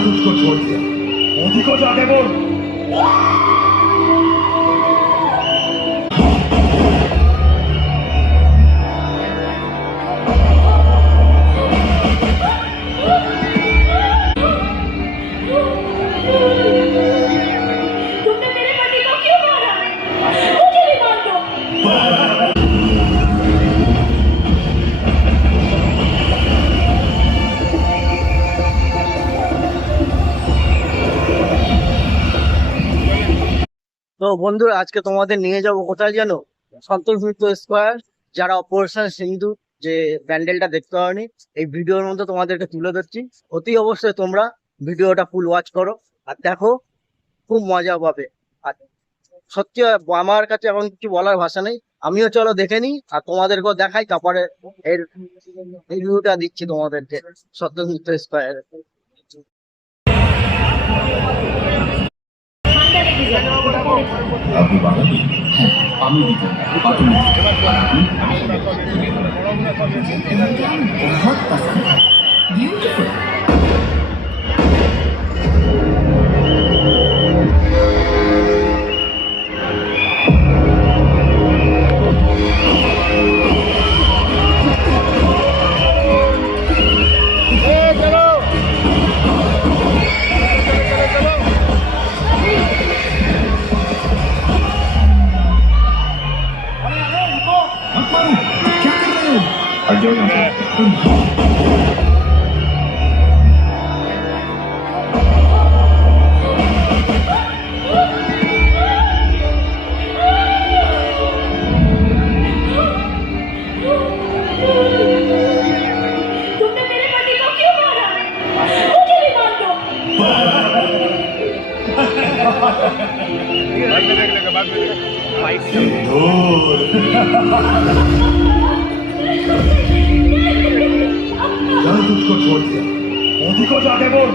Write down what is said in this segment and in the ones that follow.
तुझको छोड़ दिया मोदी को जाके बोल। तुमने मेरे पति को क्यों मारा? मुझे भी मार दो। তো বন্ধুরা আজকে তোমাদের নিয়ে যাবো কোথায় জানো? সন্তোষ মিত্র স্কোয়ার, যারা অপারেশন সিন্ধু যে প্যান্ডেলটা দেখতে পাওনি, এই ভিডিওর মধ্যে তোমাদেরকে তুলে ধরছি। অতি অবশ্যই তোমরা ভিডিওটা ফুল ওয়াচ করো আর দেখো, খুব মজা পাবে। আর সত্যি আমার কাছে এখন কিছু বলার ভাষা নেই। আমিও চলো দেখে নিই আর তোমাদেরকেও দেখাই, তারপরে এর রিভিউটা দিচ্ছি তোমাদেরকে সন্তোষ মিত্র স্কোয়ার। আপনি বাঙালি? হ্যাঁ, আমি बहुत पसंद है। ब्यूटीफुल। क्या कर रहे हो? हट जाओ यहाँ से। तुमने मेरे पति को क्यों मारा? मुझे भी मार दो। तुझको छोड़ दिया मोदी को जाके बोल।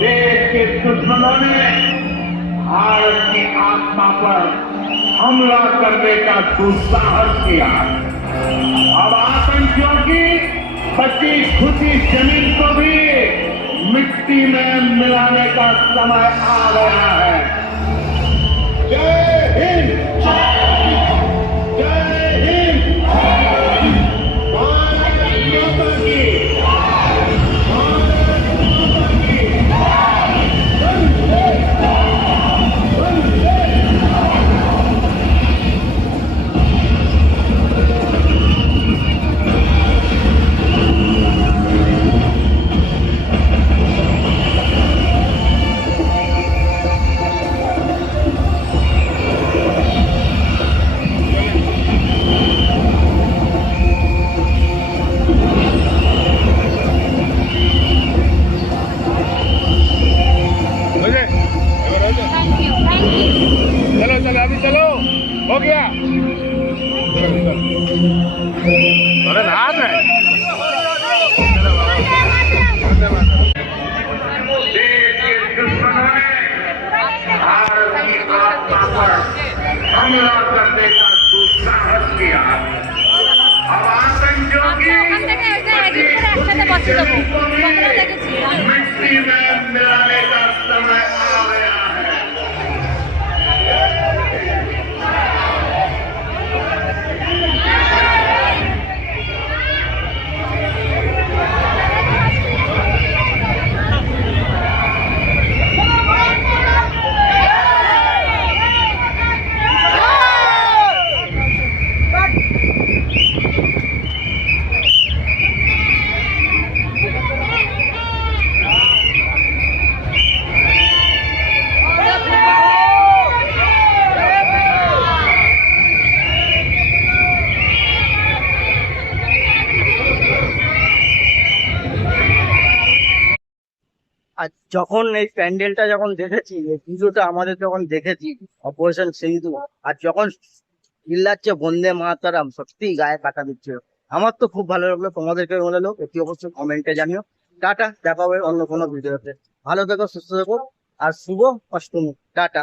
देश के दुश्मनों ने भारत की आत्मा पर हमला करने का दुस्साहस किया। अब आतंकियों की बची खुशी जमीन को भी मिट्टी में मिलाने का समय आ गया है। जय हिंद, जय हिंद, भारत माता की, भारत माता की। वंदे, वंदे। चलो चलो अभी चलो, हो गया। अरे रात है। देश के दुश्मनों ने भारत की आत्मा पर हमला करने का दुस्साहस किया। अब आतंकियों की मिट्टी में मिलाने का समय आ गया है। আর যখন এই প্যান্ডেলটা যখন দেখেছি, এই ভিডিওটা আমাদের যখন দেখেছি অপারেশন সিন্ধু, আর যখন চিল্লাচ্ছে বন্দে মাতারাম, সত্যি গায়ে কাটা দিচ্ছে। আমার তো খুব ভালো লাগলো, তোমাদেরকে ভালো লাগলো অতি অবশ্যই কমেন্টে জানিও। টাটা, দেখা হবে অন্য কোনো ভিডিওতে। ভালো থেকো, সুস্থ থেকো, আর শুভ অষ্টমী। টাটা।